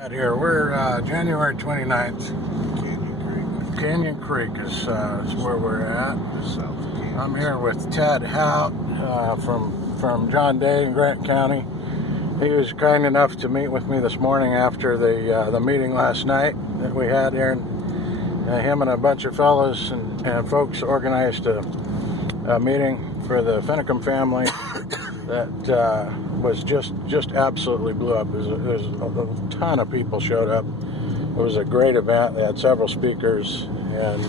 Out here, we're January 29th. Canyon Creek. Canyon Creek is where we're at. Just south of Kansas. I'm here with Ted Hout from John Day in Grant County. He was kind enough to meet with me this morning after the meeting last night that we had here. Him and a bunch of fellows and folks organized a meeting for the Finicum family that was just absolutely blew up. There's a ton of people showed up. It was a great event. They had several speakers and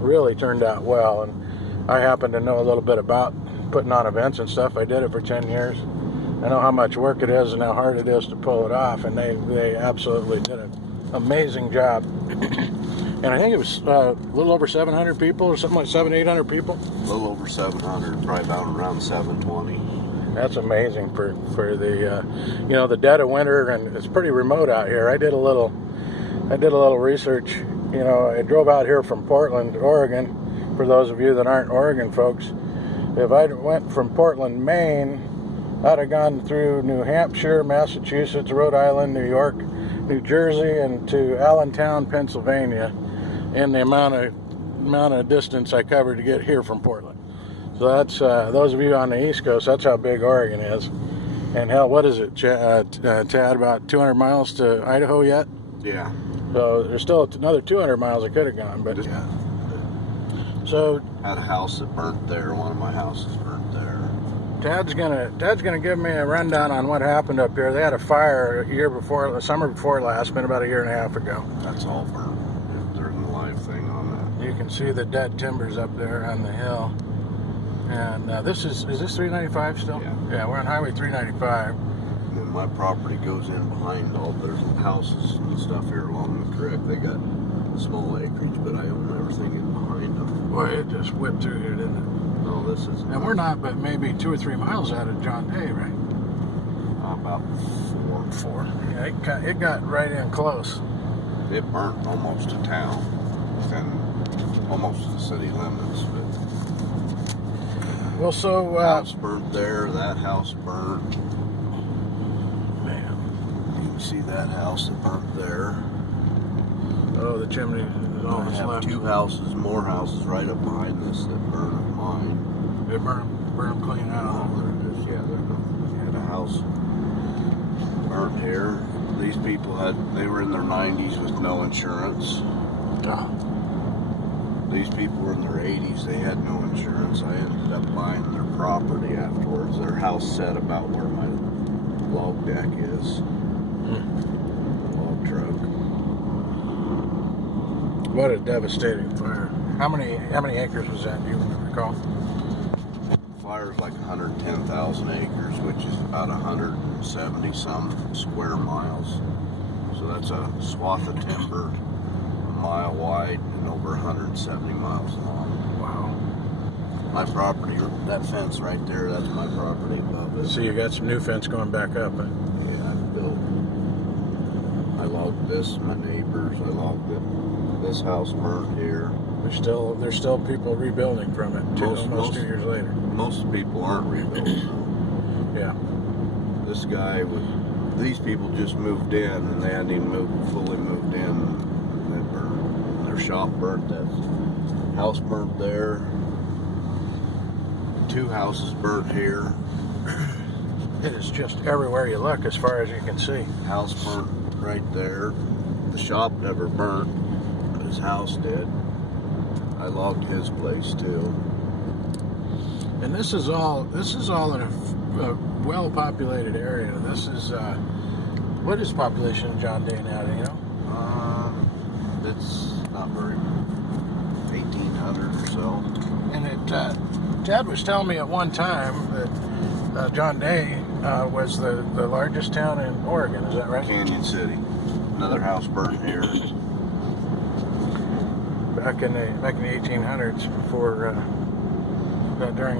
really turned out well. And I happen to know a little bit about putting on events and stuff. I did it for 10 years. I know how much work it is and how hard it is to pull it off, and they absolutely did an amazing job. And I think it was a little over 700 people or something like 800 people. A little over 700, probably about around 720. That's amazing for the the dead of winter, and it's pretty remote out here. I did a little research. I drove out here from Portland, Oregon. For those of you that aren't Oregon folks, if I went from Portland, Maine, I'd have gone through New Hampshire, Massachusetts, Rhode Island, New York, New Jersey, and to Allentown, Pennsylvania, in the amount of distance I covered to get here from Portland. So that's those of you on the East Coast. That's how big Oregon is. And hell, what is it, Tad? About 200 miles to Idaho yet? Yeah. So there's still another 200 miles I could have gone, but Yeah. So Had a house that burnt there. One of my houses burnt there. Tad's gonna give me a rundown on what happened up here. They had a fire the summer before last, been about a year and a half ago. That's all burnt. There's a live thing on You can see the dead timbers up there on the hill. And is this 395 still? Yeah. We're on Highway 395. that. And my property goes in behind all. There's houses and stuff here along the creek. They got small acreage, but I own everything in behind them. Boy, it just whipped through here, didn't it? No, this is. And we're not but maybe 2 or 3 miles out of John Day, right? About 4. Yeah, it got right in close. It burnt almost to town, within almost to the city limits. But Well, so house burnt there. That house burnt. man, You can see that house that burnt there. oh, the chimney is all I that's have left. 2 houses, more houses right up behind this that burn of mine. They burn them clean out. Oh, there it is. Yeah, there had a house burnt here. These people they were in their 90s with no insurance. Oh. These people were in their 80s. They had no insurance. I ended up buying their property afterwards. Their house set about where my log deck is. Log truck. What a devastating fire! How many acres was that? Do you recall? Fire's like 110,000 acres, which is about 170 some square miles. So that's a swath of timber, a mile wide and over 170 miles long. Wow. My property, that fence right there, that's my property above it. So you got some new fence going back up. Huh? Yeah, I logged this, my neighbors, I logged it. This house burned here. There's still people rebuilding from it. Almost 2 years later. Most people aren't rebuilding. Yeah. This guy these people just moved in and they hadn't even fully moved in. They burned, their shop burnt, that house burnt there. 2 houses burnt here. It is just everywhere you look, as far as you can see. House burnt right there. The shop never burnt, but his house did. I logged his place too. And this is all in a well-populated area. This is what is population of John Day now? Do you know? It's not very 1,800 or so. And Ted was telling me at one time that John Day was the largest town in Oregon. Is that right? Canyon City. Another house burnt here. Back in the 1800s, before during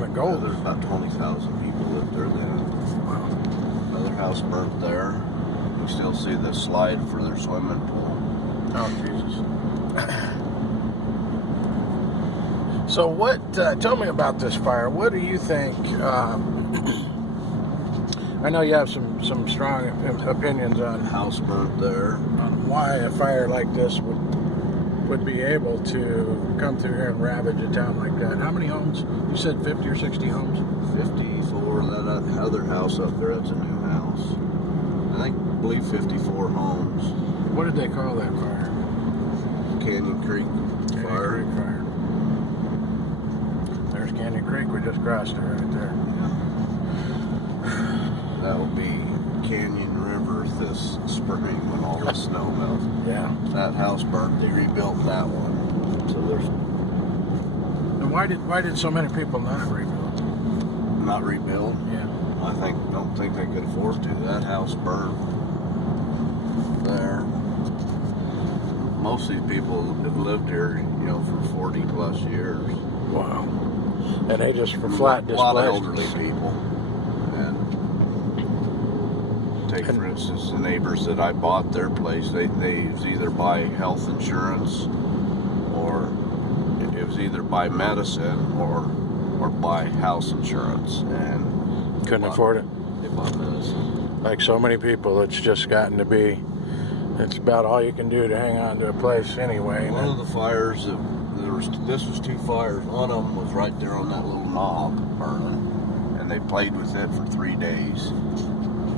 the gold. There's about 20,000 people lived there then. Wow. Another house burnt there. You still see the slide for their swimming pool. Oh Jesus. So what? Tell me about this fire. What do you think? I know you have some strong opinions on House burnt there. why a fire like this would be able to come through here and ravage a town like that. How many homes? You said 50 or 60 homes? 54, that other house up there, that's a new house. I believe 54 homes. What did they call that fire? Canyon Creek Fire. Canyon Creek Fire. There's Canyon Creek. We just crossed it right there. That will be Canyon River this spring when all the snow melts. Yeah. That house burnt. They rebuilt that one. So there's And why did so many people not rebuild? not rebuild. Yeah. Don't think they could afford to. That house burned there. Most of these people have lived here, for 40 plus years. Wow. And they just were flat A lot of displaced. elderly people. And take for instance the neighbors that I bought their place. They was either buy health insurance, or it was either buy medicine or buy house insurance, and Couldn't afford it. They bought medicine. Like so many people, it's just gotten to be, it's about all you can do to hang on to a place anyway. One of the fires this was 2 fires. One of them was right there on that little knob burning, and they played with it for 3 days.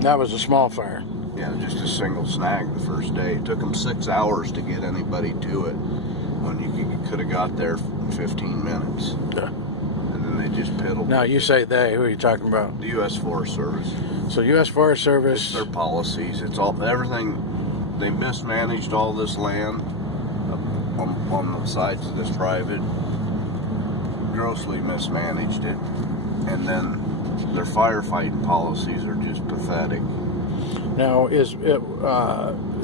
That was a small fire. Yeah, just a single snag the first day. It took them 6 hours to get anybody to it, when you could have got there in 15 minutes. Yeah. And then they just piddled. Now you say they, who are you talking about? The U.S. Forest Service. So U.S. Forest Service. It's their policies. It's everything. They mismanaged all this land on the sides of this private. Grossly mismanaged it, and then their firefighting policies are just pathetic. Now,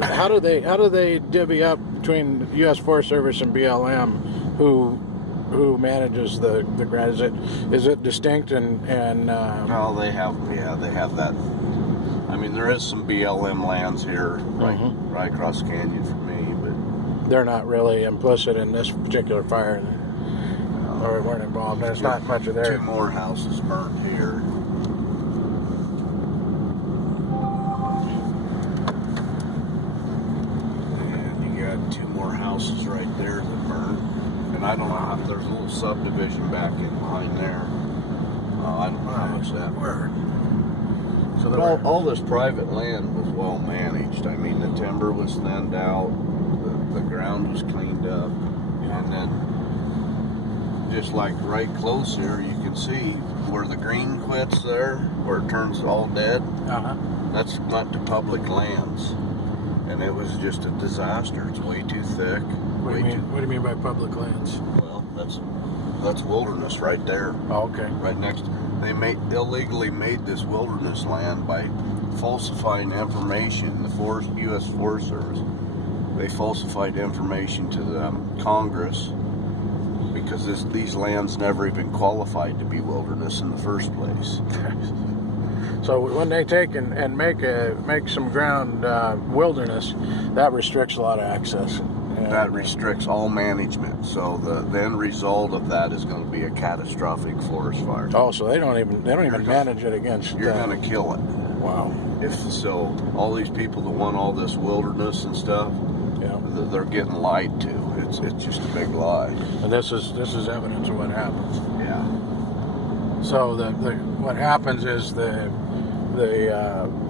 how do they divvy up between U.S. Forest Service and BLM? Who manages the ground? Is it distinct and No, they have that. I mean, there is some BLM lands here, right across the canyon from me, but they're not really implicit in this particular fire, or weren't involved. There's not much of there. 2 more houses burned here. And you got 2 more houses right there that burned. And I don't know how, there's a little subdivision back in behind there. I don't know how much that burned. So But all this private land was well managed. I mean, the timber was thinned out, the ground was cleaned up, and then just like right close here, you can see where the green quits there, where it turns all dead. That's not to public lands, and it was just a disaster. It's way too thick. What do you mean by public lands? Well, that's wilderness right there. Oh, okay. Right next. They illegally made this wilderness land by falsifying information. The U.S. Forest Service, they falsified information to the Congress, because these lands never even qualified to be wilderness in the first place. So when they take and make some ground wilderness, that restricts a lot of access. That restricts all management. So the end result of that is going to be a catastrophic forest fire. Oh, so they don't even manage it against. You're going to kill it. Wow. If so, all these people that want all this wilderness and stuff, they're getting lied to. It's just a big lie. And this is evidence of what happens. Yeah. So what happens is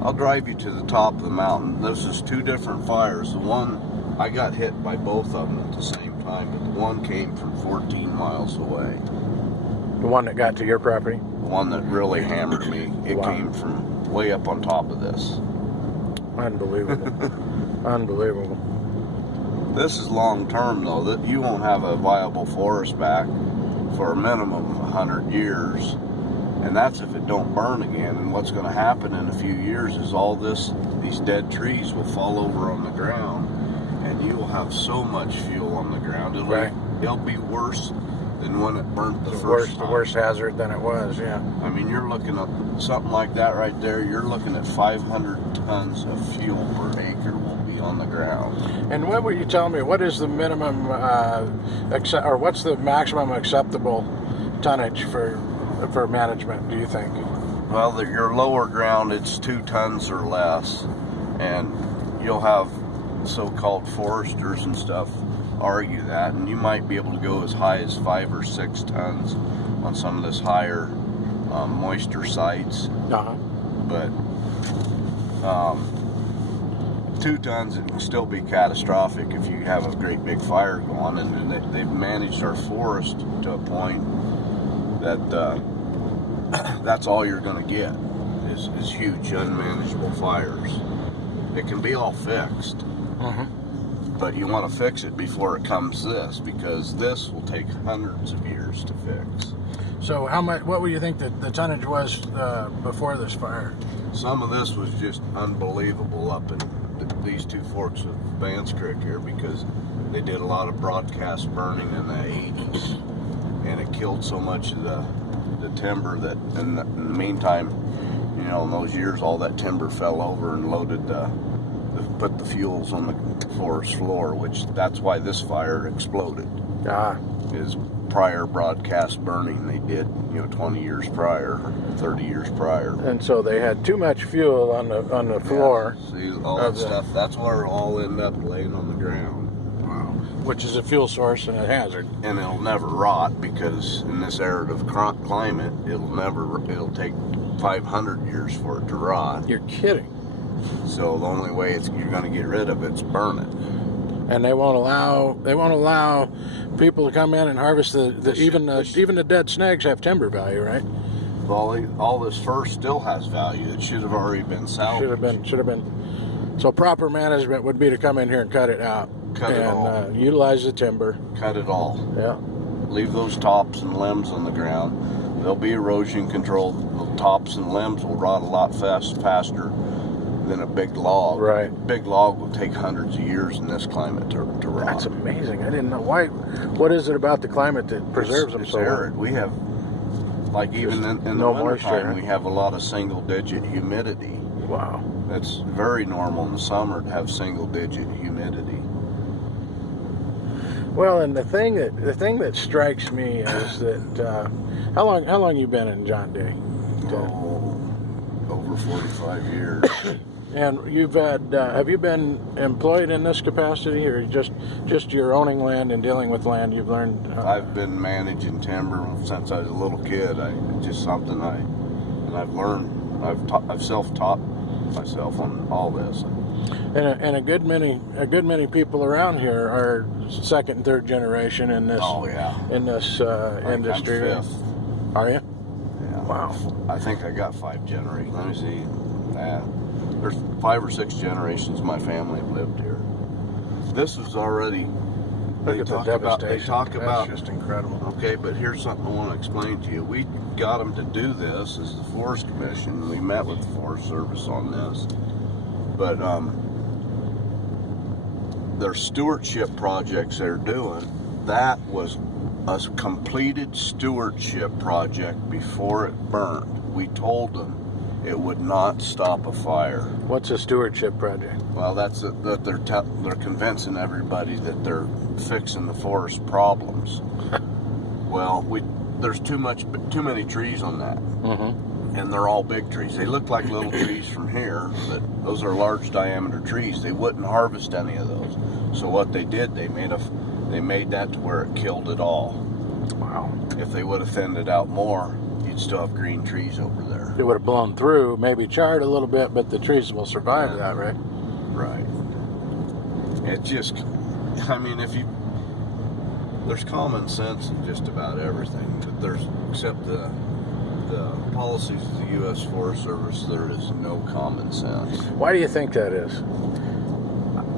I'll drive you to the top of the mountain. This is 2 different fires. The one, I got hit by both of them at the same time, but the one came from 14 miles away. The one that got to your property? The one that really hammered me, it came from way up on top of this. Unbelievable. Unbelievable. This is long term though, that you won't have a viable forest back for a minimum of 100 years. And that's if it don't burn again. And what's going to happen in a few years is these dead trees will fall over on the ground, and you will have so much fuel on the ground. It'll be worse than when it burnt the first time. The worst hazard than it was, yeah. I mean, you're looking at something like that right there. You're looking at 500 tons of fuel per acre will be on the ground. And what were you telling me? What is the minimum, or what's the maximum acceptable tonnage for management, do you think? Well, your lower ground, it's 2 tons or less, and you'll have so-called foresters and stuff argue that, and you might be able to go as high as 5 or 6 tons on some of this higher moisture sites. Uh-huh. But 2 tons, it can still be catastrophic if you have a great big fire going, and they've managed our forest to a point that that's all you're going to get is huge unmanageable fires. It can be all fixed, but you want to fix it before it comes this, because this will take hundreds of years to fix. So how much? What would you think that the tonnage was before this fire? Some of this was just unbelievable up in these 2 forks of Vance Creek here, because they did a lot of broadcast burning in the 80s, and it killed so much of the timber that in the meantime, you know, in those years, all that timber fell over and loaded put the fuels on the forest floor, which that's why this fire exploded. Is prior broadcast burning they did, 20 years prior, 30 years prior. And so they had too much fuel on the floor. Yeah, see, all that stuff, that's where it all ended up laying on the ground. Wow. Which is a fuel source and a hazard. And it'll never rot, because in this arid climate, it'll take 500 years for it to rot. You're kidding. So the only way you're going to get rid of it's burn it. And they won't allow people to come in and harvest even the dead snags have timber value, right? Well, all this fir still has value. It should have already been salvaged. Should have been. So proper management would be to come in here and cut it out. Cut it all. Utilize the timber. Cut it all. Yeah. Leave those tops and limbs on the ground. They'll be erosion controlled. The tops and limbs will rot a lot faster than a big log. Right. Big log will take hundreds of years in this climate to rot. That's amazing. I didn't know why. What is it about the climate that preserves them so arid. We have, like, even in the wintertime, we have a lot of single-digit humidity. Wow. It's very normal in the summer to have single-digit humidity. Well, and the thing that strikes me is that how long you been in John Day? Over 45 years. And you've had have you been employed in this capacity, or just you're owning land and dealing with land you've learned? I've been managing timber since I was a little kid. It's just something I've learned. I've self-taught myself on all this. And a good many people around here are second and third generation in this. Oh yeah. In this industry. I'm 5th. Are you? Yeah. Wow. I think I got 5 generations. Let me see. There's 5 or 6 generations of my family have lived here. This was already. They talk about. That's just incredible. Okay, but here's something I want to explain to you. We got them to do this as the Forest Commission. We met with the Forest Service on this, but their stewardship projects they're doing, that was a completed stewardship project before it burned. We told them it would not stop a fire. What's a stewardship project? Well, that's that they're convincing everybody that they're fixing the forest problems. Well, there's too many trees on that, and they're all big trees. They look like little trees from here, but those are large diameter trees. They wouldn't harvest any of those. So what they did, they made that to where it killed it all. Wow. If they would have thinned it out more, you'd still have green trees over there. It would have blown through, maybe charred a little bit, but the trees will survive that, right? Right. It just, I mean, there's common sense in just about everything, but except the policies of the U.S. Forest Service, there is no common sense. Why do you think that is?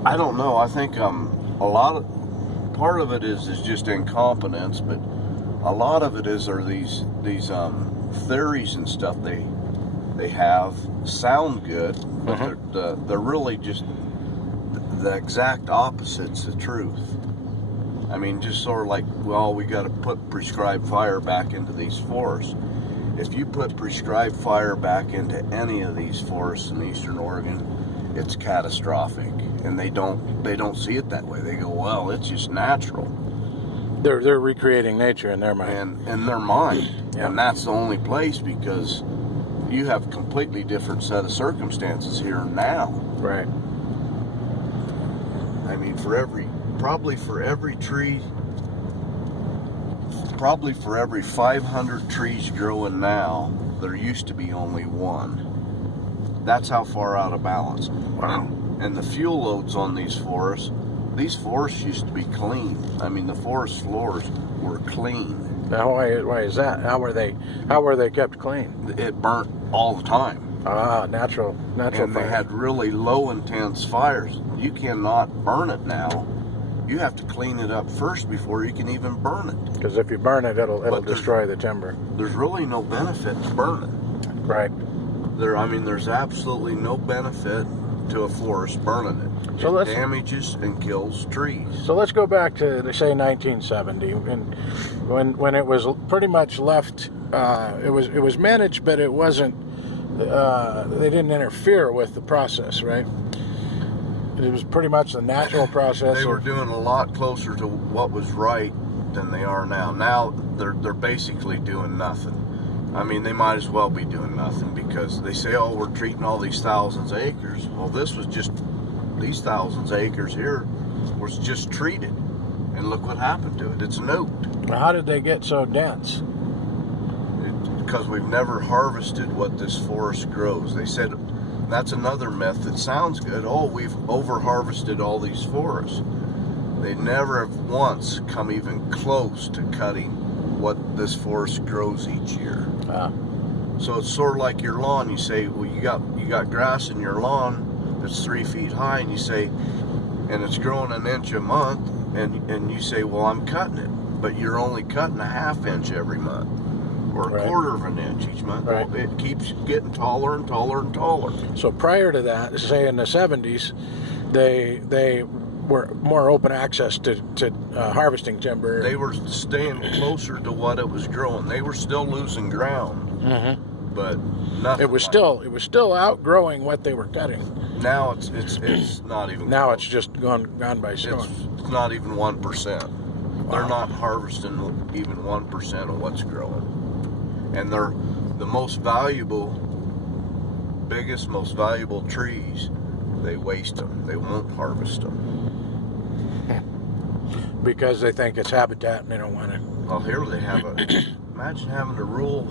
I don't know. I think part of it is just incompetence, but a lot of it are these theories and stuff they have sound good, but they're really just the exact opposite's the truth. I mean, just sort of like, well, we got to put prescribed fire back into these forests. If you put prescribed fire back into any of these forests in eastern Oregon, it's catastrophic, and they don't see it that way. They go, well, it's just natural. They're recreating nature in their mind. And in their mind, yeah. And that's the only place, because you have a completely different set of circumstances here now. Right. I mean, probably for every 500 trees growing now, there used to be only one. That's how far out of balance. Wow. And the fuel loads on these forests used to be clean. I mean, the forest floors were clean. Now, why is that? How were they kept clean? It burnt all the time. Ah, natural And fire. they had really low intense fires. You cannot burn it now. You have to clean it up first before you can even burn it. Because if you burn it, it'll But destroy the timber. There's really no benefit to burn it. Right. There's absolutely no benefit to a forest burning it. So It damages and kills trees. So let's go back to, say, 1970, and when it was pretty much left. It was managed, but it wasn't. They didn't interfere with the process, right? It was pretty much the natural process. They were doing a lot closer to what was right than they are now. Now they're basically doing nothing. I mean, they might as well be doing nothing because they say, oh, we're treating all these thousands of acres. Well, these thousands of acres here was just treated. And look what happened to it. It's nuked. How did they get so dense? Because we've never harvested what this forest grows. They said, that's another myth that sounds good. Oh, we've over-harvested all these forests. They never have once come even close to cutting what this forest grows each year. So it's sort of like your lawn. You say, well, you got grass in your lawn that's 3 feet high, and you say, and it's growing an inch a month, and you say, well, I'm cutting it, but you're only cutting a half inch every month, or a quarter of an inch each month. Right. Well, it keeps getting taller and taller and taller. So prior to that, say in the 70s, they were more open access to harvesting timber. They were staying closer to what it was growing. They were still losing ground, but nothing. It was still outgrowing what they were cutting. Now it's not even. Now close. it's just gone by storm. It's not even 1%. They're not harvesting even 1% of what's growing, and they're the most valuable trees. They waste them. They won't harvest them because they think it's habitat and they don't want it. Well, here they have imagine having a rule.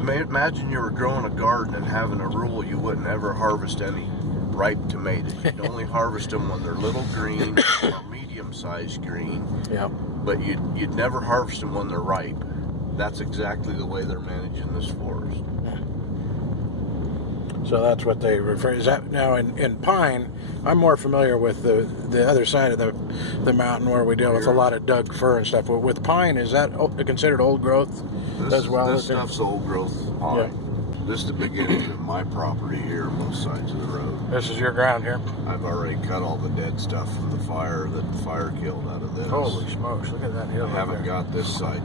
Imagine you were growing a garden and having a rule you wouldn't ever harvest any ripe tomatoes. You'd only harvest them when they're little green or medium-sized green. Yeah. But you'd never harvest them when they're ripe. That's exactly the way they're managing this forest. So that's what they refer. Is that now in pine? I'm more familiar with the other side of the mountain where we deal with a lot of Doug fir and stuff. With pine, is that considered old growth as well? This stuff's old growth pine. Yeah. This is the beginning of my property here, both sides of the road. This is your ground here. I've already cut all the dead stuff from the fire that the fire killed out of this. Holy smokes! Look at that hill. I haven't got this side